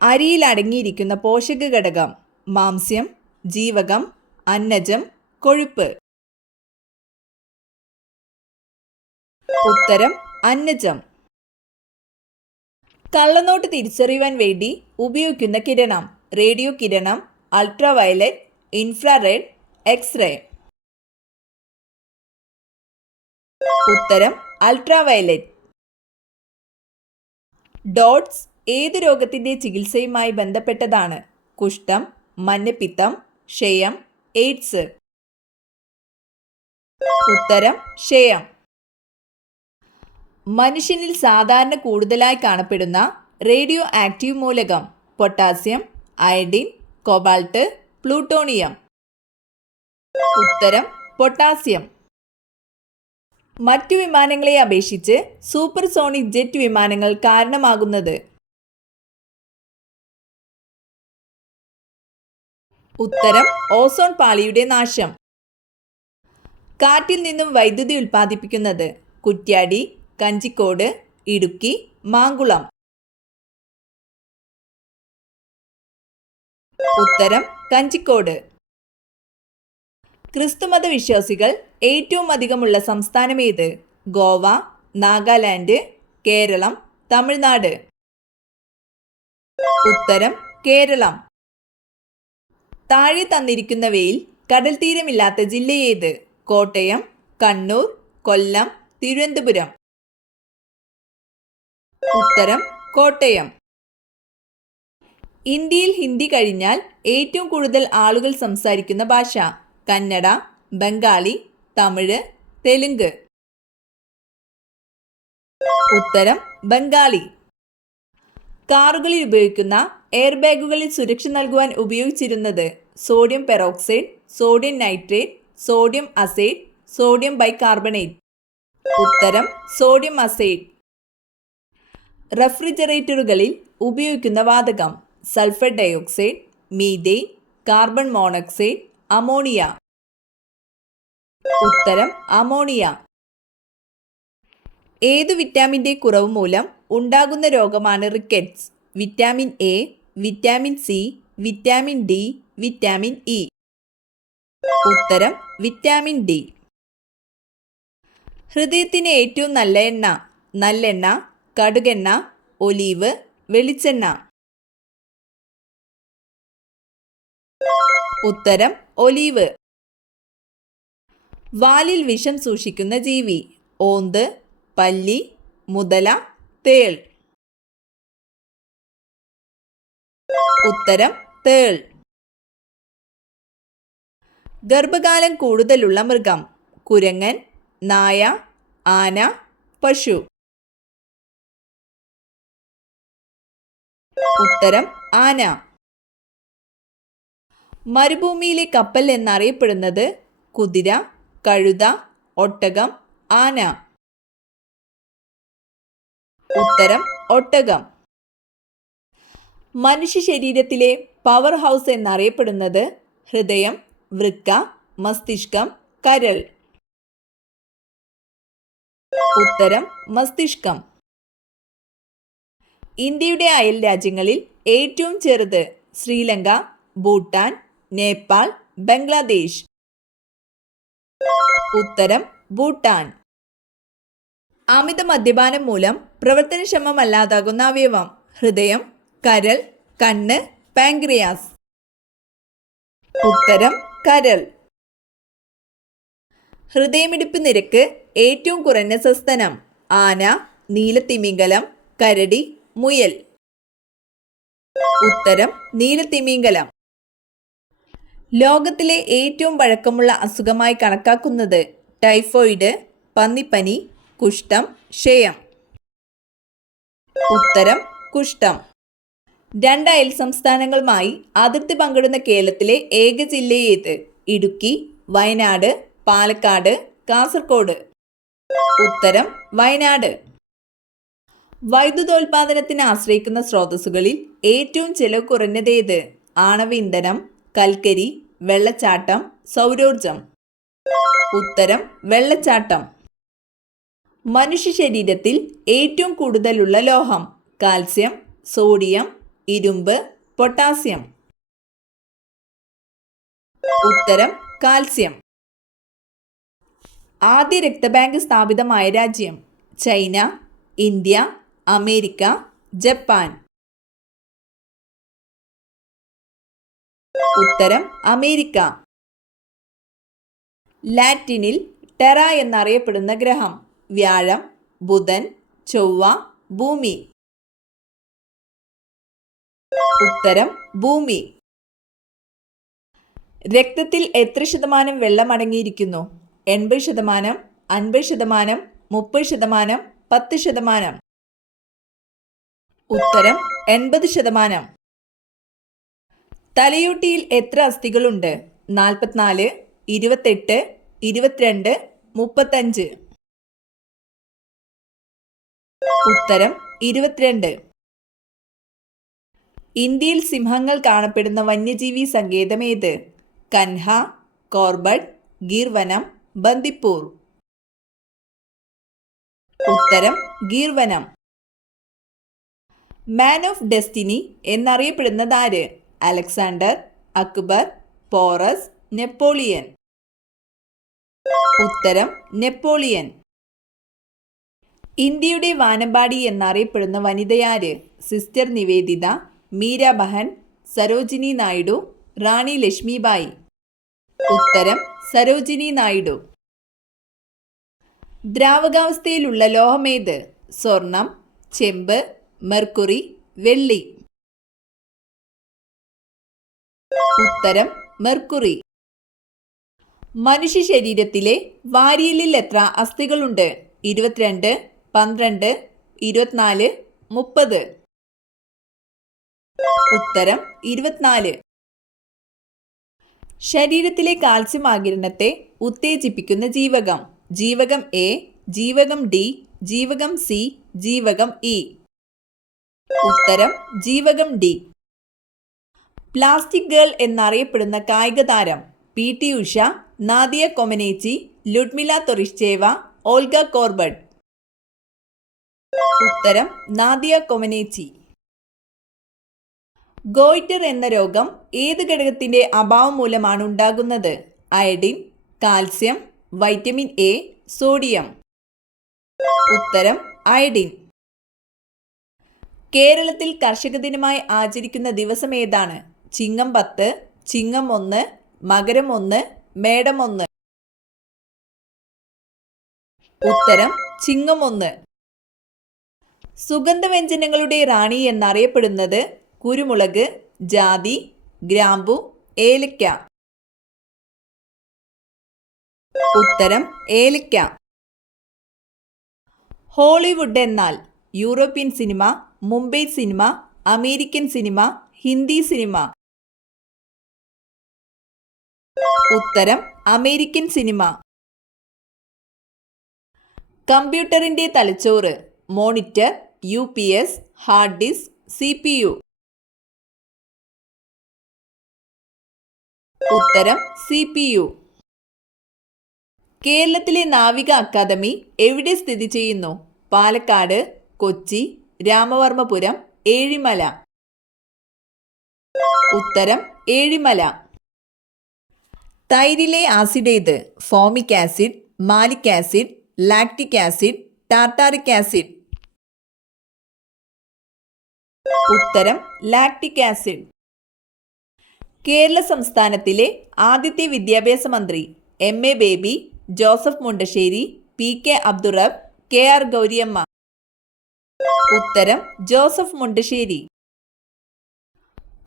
അരിയിൽ അടങ്ങിയിരിക്കുന്ന പോഷക ഘടകം: മാംസ്യം, ജീവകം, അന്നജം, കൊഴുപ്പ്. ഉത്തരം അന്നജം. കള്ളനോട്ട് തിരിച്ചറിയുവാൻ വേണ്ടി ഉപയോഗിക്കുന്ന കിരണം: റേഡിയോ കിരണം, അൾട്രാവയലറ്റ്, ഇൻഫ്രാറെഡ്, എക്സ്റേ. ഉത്തരം അൾട്രാവയലറ്റ്. ഡോട്ട്സ് ഏത് രോഗത്തിൻ്റെ ചികിത്സയുമായി ബന്ധപ്പെട്ടതാണ്? കുഷ്ഠം, മഞ്ഞപ്പിത്തം, ക്ഷയം, എയ്ഡ്സ്. ഉത്തരം ക്ഷയം. മനുഷ്യനിൽ സാധാരണ കൂടുതലായി കാണപ്പെടുന്ന റേഡിയോ ആക്റ്റീവ് മൂലകം: പൊട്ടാസ്യം, അയഡിൻ, കോബാൾട്ട്, പ്ലൂട്ടോണിയം. ഉത്തരം പൊട്ടാസ്യം. മറ്റു വിമാനങ്ങളെ അപേക്ഷിച്ച് സൂപ്പർസോണിക് ജെറ്റ് വിമാനങ്ങൾ കാരണമാകുന്നത്? ഉത്തരം ഓസോൺ പാളിയുടെ നാശം. കാറ്റിൽ നിന്നും വൈദ്യുതി ഉൽപ്പാദിപ്പിക്കുന്നത്: കുറ്റ്യാടി, കഞ്ചിക്കോട്, ഇടുക്കി, മാങ്കുളം. ഉത്തരം കഞ്ചിക്കോട്. ക്രിസ്തുമത വിശ്വാസികൾ ഏറ്റവും അധികമുള്ള സംസ്ഥാനമേത്? ഗോവ, നാഗാലാൻഡ്, കേരളം, തമിഴ്നാട്. ഉത്തരം കേരളം. താഴെ തന്നിരിക്കുന്നവയിൽ കടൽ തീരമില്ലാത്ത ജില്ല ഏത്? കോട്ടയം, കണ്ണൂർ, കൊല്ലം, തിരുവനന്തപുരം. ഉത്തരം കോട്ടയം. ഇന്ത്യയിൽ ഹിന്ദി കഴിഞ്ഞാൽ ഏറ്റവും കൂടുതൽ ആളുകൾ സംസാരിക്കുന്ന ഭാഷ: കന്നഡ, ബംഗാളി, തമിഴ്, തെലുങ്ക്. ഉത്തരം ബംഗാളി. കാറുകളിൽ ഉപയോഗിക്കുന്ന എയർ ബാഗുകളിൽ സുരക്ഷ നൽകുവാൻ ഉപയോഗിച്ചിരുന്നത്: sodium peroxide, sodium nitrate, sodium aside, sodium bicarbonate. ഉത്തരം സോഡിയം അസൈഡ്. റെഫ്രിജറേറ്ററുകളിൽ ഉപയോഗിക്കുന്ന വാതകം: sulphur dioxide, methane, carbon monoxide, ammonia. ഉത്തരം അമോണിയ. ഏതു വിറ്റാമിൻ്റെ കുറവ് മൂലം ഉണ്ടാകുന്ന രോഗമാണ് rickets? Vitamin A, vitamin C, vitamin D, vitamin E. ഉത്തരം വിറ്റാമിൻ ഡി. ഹൃദയത്തിന് ഏറ്റവും നല്ല എണ്ണ: നല്ലെണ്ണ, കടുകെണ്ണ, ഒലീവ്, വെളിച്ചെണ്ണ. ഉത്തരം ഒലീവ്. വാലിൽ വിഷം സൂക്ഷിക്കുന്ന ജീവി: ഓന്ത്, പല്ലി, മുതല, തേൾ. ഉത്തരം തേൾ. ഗർഭകാലം കൂടുതലുള്ള മൃഗം: കുരങ്ങൻ, നായ, ആന, പശു. ഉത്തരം ആന. മരുഭൂമിയിലെ കപ്പൽ എന്നറിയപ്പെടുന്നത്: കുതിര, കഴുത, ഒട്ടകം, ആന. ഉത്തരം ഒട്ടകം. മനുഷ്യ ശരീരത്തിലെ പവർ ഹൗസ് എന്നറിയപ്പെടുന്നത്: ഹൃദയം, വൃക്ക, മസ്തിഷ്കം, കരൾ. ഉത്തരം മസ്തിഷ്കം. ഇന്ത്യയുടെ അയൽ രാജ്യങ്ങളിൽ ഏറ്റവും ചെറുത്: ശ്രീലങ്ക, ഭൂട്ടാൻ, നേപ്പാൾ, ബംഗ്ലാദേശ്. ഉത്തരം ഭൂട്ടാൻ. അമിത മദ്യപാനം മൂലം പ്രവർത്തനക്ഷമമല്ലാതാകുന്ന അവയവം: ഹൃദയം, കരൾ, കണ്ണ്, പാൻക്രിയാസ്. ഉത്തരം കരൾ. ഹൃദയമിടിപ്പ് നിരക്ക് ഏറ്റവും കുറഞ്ഞ സസ്തനം: ആന, നീലത്തിമിംഗലം, കരടി, മുയൽ. ഉത്തരം നീലത്തിമിംഗലം. ലോകത്തിലെ ഏറ്റവും പഴക്കമുള്ള അസുഖമായി കണക്കാക്കുന്നത്: ടൈഫോയിഡ്, പന്നിപ്പനി, കുഷ്ഠം, ക്ഷയം. ഉത്തരം കുഷ്ഠം. 2 അയൽ സംസ്ഥാനങ്ങളുമായി അതിർത്തി പങ്കിടുന്ന കേരളത്തിലെ ഏക ജില്ല ഏത്? ഇടുക്കി, വയനാട്, പാലക്കാട്, കാസർഗോഡ്. ഉത്തരം വയനാട്. വൈദ്യുതോൽപാദനത്തിന് ആശ്രയിക്കുന്ന സ്രോതസ്സുകളിൽ ഏറ്റവും ചെലവ് കുറഞ്ഞതേത്? ആണവ ഇന്ധനം, കൽക്കരി, വെള്ളച്ചാട്ടം, സൗരോർജം. ഉത്തരം വെള്ളച്ചാട്ടം. മനുഷ്യ ശരീരത്തിൽ ഏറ്റവും കൂടുതലുള്ള ലോഹം: കാൽസ്യം, സോഡിയം, ഇരുമ്പ്, പൊട്ടാസ്യം. ഉത്തരം കാൽസ്യം. ആദ്യ രക്തബാങ്ക് സ്ഥാപിതമായ രാജ്യം? China, India, America, Japan. ഉത്തരം അമേരിക്ക. ലാറ്റിനിൽ ടെറ എന്നറിയപ്പെടുന്ന ഗ്രഹം? വ്യാഴം, ബുധൻ, ചൊവ്വ, ഭൂമി. ഉത്തരം ഭൂമി. രക്തത്തിൽ എത്ര ശതമാനം വെള്ളം അടങ്ങിയിരിക്കുന്നു? 80%, 50%, 30%, 10%. ഉത്തരം 80%. തലയോട്ടിയിൽ എത്ര അസ്ഥികളുണ്ട്? 44, 28, 22, 35. ഉത്തരം 22. ഇന്ത്യയിൽ സിംഹങ്ങൾ കാണപ്പെടുന്ന വന്യജീവി സങ്കേതം ഏത്? കൻഹ, കോർബറ്റ്, ഗീർ വനം, ബന്ദിപ്പൂർ. ഉത്തരം ഗീർ വനം. മാൻ ഓഫ് ഡെസ്റ്റിനി എന്നറിയപ്പെടുന്നത് ആര്? Alexander, Akbar, Porus, Napoleon. ഉത്തരം നെപ്പോളിയൻ. ഇന്ത്യയുടെ വാനമ്പാടി എന്നറിയപ്പെടുന്ന വനിതയാര്? സിസ്റ്റർ നിവേദിത, മീരാബഹൻ, സരോജിനി നായിഡു, റാണി ലക്ഷ്മിബായി. ഉത്തരം സരോജിനി നായിഡു. ദ്രാവകാവസ്ഥയിലുള്ള ലോഹമേത്? സ്വർണം, ചെമ്പ്, മെർക്കുറി, വെള്ളി. ഉത്തരം മെർക്കുറി. മനുഷ്യ ശരീരത്തിലെ വാരിയലിൽ എത്ര അസ്ഥികളുണ്ട്? 22, 12, 24, 30. ഉത്തരം 24. ശരീരത്തിലെ കാൽസ്യം ആഗിരണത്തെ ഉത്തേജിപ്പിക്കുന്ന ജീവകം? ജീവകം എ, ജീവകം ഡി, ജീവകം സി, ജീവകം ഇ. ഉത്തരം ജീവകം ഡി. പ്ലാസ്റ്റിക് ഗേൾ എന്നറിയപ്പെടുന്ന കായിക താരം? PT Usha, Nadia Comaneci, Ludmilla Tourischeva, Olga Korbut. ഉത്തരം നാദിയ കൊമനേച്ചി. ഗോയിറ്റർ എന്ന രോഗം ഏത് ഘടകത്തിന്റെ അഭാവം മൂലമാണ് ഉണ്ടാകുന്നത്? Iodine, calcium, vitamin A, sodium. ഉത്തരം അയഡിൻ. കേരളത്തിൽ കർഷക ദിനമായി ആചരിക്കുന്ന ദിവസം ഏതാണ്? ചിങ്ങം 10, ചിങ്ങം 1, മകരം 1, മേടം 1. ഉത്തരം ചിങ്ങം 1. സുഗന്ധവ്യഞ്ജനങ്ങളുടെ റാണി എന്നറിയപ്പെടുന്നത്? കുരുമുളക്, ജാതി, ഗ്രാമ്പു, ഏലക്ക. ഉത്തരം ഏലക്ക. ഹോളിവുഡ് എന്നാൽ? European cinema, Mumbai cinema, American cinema, Hindi cinema. ഉത്തരം അമേരിക്കൻ സിനിമ. കമ്പ്യൂട്ടറിന്റെ തലച്ചോറ്? Monitor, UPS, hard disk, CPU. ഉത്തരം CPU. കേരളത്തിലെ നാവിക അക്കാദമി എവിടെ സ്ഥിതി ചെയ്യുന്നു? പാലക്കാട്, കൊച്ചി, രാമവർമ്മപുരം, ഏഴിമല. ഉത്തരം ഏഴിമല. തൈരിലെ ആസിഡ് ഏത്? Formic acid, malic acid, lactic acid, tartaric acid. ഉത്തരം ലാക്റ്റിക് ആസിഡ്. കേരള സംസ്ഥാനത്തിലെ ആദ്യത്തെ വിദ്യാഭ്യാസ മന്ത്രി? MA Baby, Joseph Mundassery, PK Abdurabb, KR Gauriamma. ഉത്തരം ജോസഫ് മുണ്ടശ്ശേരി.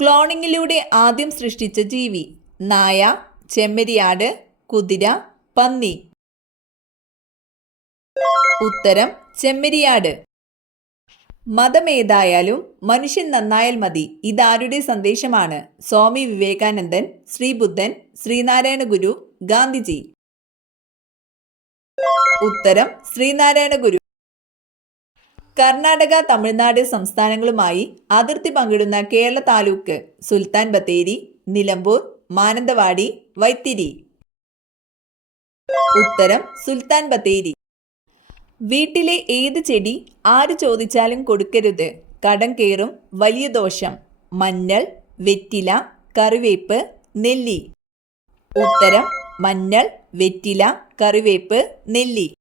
ക്ലോണിങ്ങിലൂടെ ആദ്യം സൃഷ്ടിച്ച ജീവി? നായ, ചെമ്മരിയാട്, കുതിര, പന്നി. ഉത്തരം ചെമ്മരിയാട്. മതമേതായാലും മനുഷ്യൻ നന്നായാൽ മതി. ഇതാരുടെ സന്ദേശമാണ്? സ്വാമി വിവേകാനന്ദൻ, ശ്രീബുദ്ധൻ, ശ്രീനാരായണ ഗുരു, ഗാന്ധിജി. ഉത്തരം ശ്രീനാരായണ ഗുരു. കർണാടക, തമിഴ്നാട് സംസ്ഥാനങ്ങളുമായി അതിർത്തി പങ്കിടുന്ന കേരള താലൂക്ക്? സുൽത്താൻ ബത്തേരി, നിലമ്പൂർ, മാനന്തവാടി, വൈത്തിരി. ഉത്തരം സുൽത്താൻ ബത്തേരി. വീട്ടിലെ ഏത് ചെടി ആര് ചോദിച്ചാലും കൊടുക്കരുത്? കടം കയറും, വലിയ ദോഷം. മഞ്ഞൾ, വെറ്റില, കറിവേപ്പ്, നെല്ലി. ഉത്തരം മഞ്ഞൾ, വെറ്റില, കറിവേപ്പ്, നെല്ലി.